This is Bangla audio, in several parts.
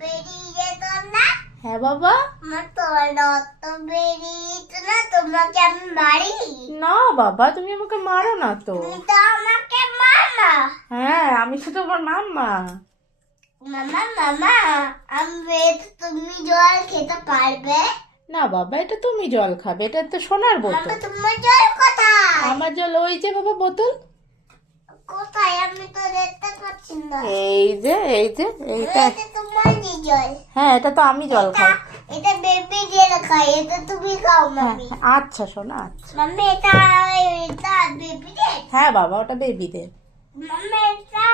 বেরিয়ে যেত না হ্যাঁ বাবা আমার তোমার রক্ত বেরিয়ে যেত না তোমাকে আমি মারি না বাবা তুমি আমাকে মারো না তো তুমি তো আমাকে মামা হ্যাঁ আমি তো তোমার মাম্মা মামা মামা আমি তো তুমি জল খেতে পারবে না বাবা এটা তুমি জল খাবে এটা তো সোনার বোতল তোমার জল কোথায় আমার জল ওই যে বাবা বোতল কোথায়? আমি তো দেখতে পাচ্ছি না। এই যে এই যে এইটা। তোমার জল। হ্যাঁ এটা তো আমি জল খাই। এটা বেবি দিয়ে খাই এটা তুমি খাও হ্যাঁ মামি। আচ্ছা সোনা আচ্ছা। মাম্মি এটা এটা বেবি হ্যাঁ বাবা ওটা বেবিদের মাম্মি এটা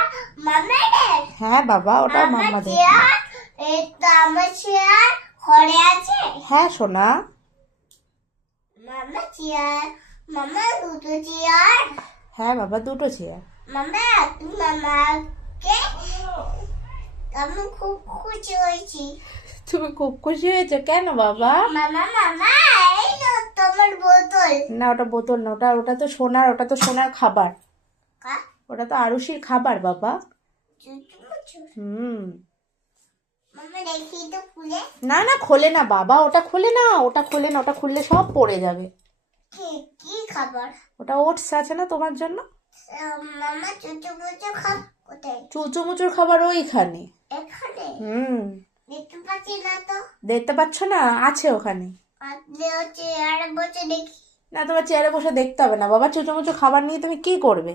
মামাদের হ্যাঁ বাবা ওটা মাম্মাদের চেয়ার এটা আমার চেয়ার ঘরে আছে? হ্যাঁ সোনা মামা চেয়ার মামা দুটো চেয়ার হ্যাঁ বাবা দুটো চেয়ার মামা তুমি মামাকে আমি খুব খুশি হয়েছি। তুমি খুব খুশি হয়েছে? কেন বাবা? মামা মামা এই তো তোমার বোতল। না ওটা বোতল না ওটা ওটা তো সোনার ওটা তো সোনার খাবার। ওটা তো আরুষির খাবার বাবা। হুম। না না খোলে না বাবা ওটা খোলে না ওটা খোলে না ওটা খুললে সব পড়ে যাবে। কি কি খাবার? ওটা ওটস আছে না তোমার জন্য? মামা চুচু মুচু খাব কোথায়? চুচুমুচুর খাবার ওইখানে। এখানে? হুম। দেখতে পাচ্ছি না তো। দেখতে পাচ্ছ না? আছে ওখানে। আপনি বসে দেখি। না তোমার চেয়ারে বসে দেখতে হবে না। বাবা চুচুমুচু খাবার নিয়ে তুমি কি করবে?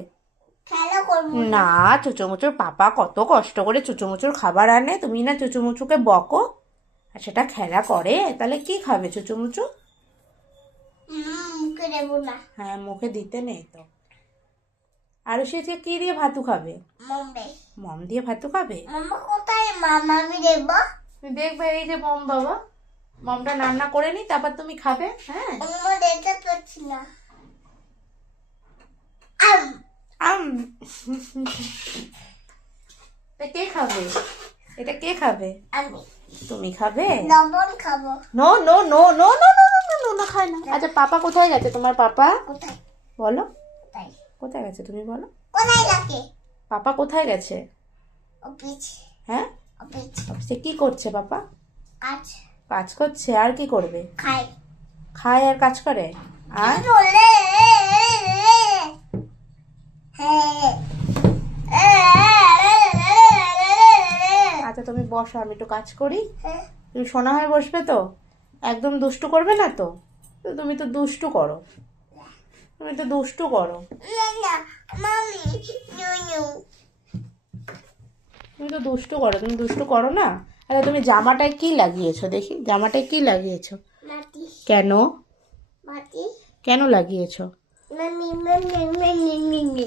খেলা করব না। চুচুমুচুর পাপা কত কষ্ট করে চুচুমুচুর খাবার আনে। তুমি না চুচুমুচুকে বকো। আর সেটা খেলা করে। তাহলে কি খাবে চুচুমুচু? মুখে দেবো না। হ্যাঁ মুখে দিতে নেই তো। আর সে কি দিয়ে ভাতু খাবে? মম। দিয়ে ভাতু খাবে? মামা কোথায়? মামা আমি দেখব। এই যে মম বাবা। মমটা রান্না করে নি তারপর তুমি খাবে হ্যাঁ? মামা দেখতে পাচ্ছি না। আম। আম। কে খাবে? এটা কে খাবে? আমি। তুমি খাবে? লবণ খাব। No no no no no no no no no না খায় না আচ্ছা পাপা কোথায় গেছে তোমার পাপা কোথায় বলো কোথায় গেছে তুমি বলো কোথায় রাখে পাপা কোথায় গেছে অফিস হ্যাঁ অফিস কি করছে পাপা কাজ কাজ করছে আর কি করবে খাই খায় আর কাজ করে আর হ্যাঁ আচ্ছা তুমি বসো আমি একটু কাজ করি হ্যাঁ তুমি সোনা হয়ে বসবে তো একদম দুষ্টু করবে না তো? তুমি তো দুষ্টু করো। তুমি তো দুষ্টু করো। তুমি তো দুষ্টু করো তুমি দুষ্টু করো না? আরে তুমি জামাটায় কি লাগিয়েছো দেখি? জামাটায় কি লাগিয়েছো? কেন? কেন লাগিয়েছো? মামি মামি মামি মামি